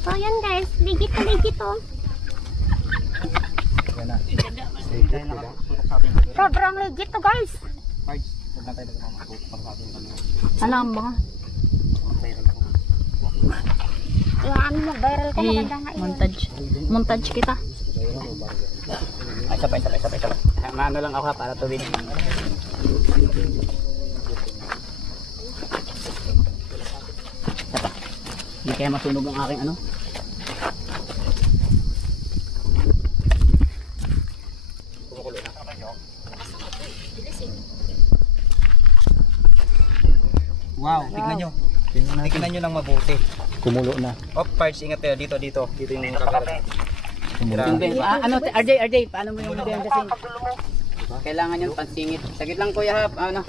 So yan guys, ligit na ligit oh. Sobrang ligit to guys. Alam ba? Iyan mo, viral ka maganda nga yun. Montage kita. Ay, sabay. Maano lang ako para tuwin. Hindi kaya masunog ang aking ano. Wow, tignan nyo. Tignan nyo lang mabuti. Kumulo na. Oh, parts, ingat tayo. Dito yung camera. Ano, RJ, paano mo yung behind the scene? Kailangan yung pansingit. Sagit lang kuya, ano?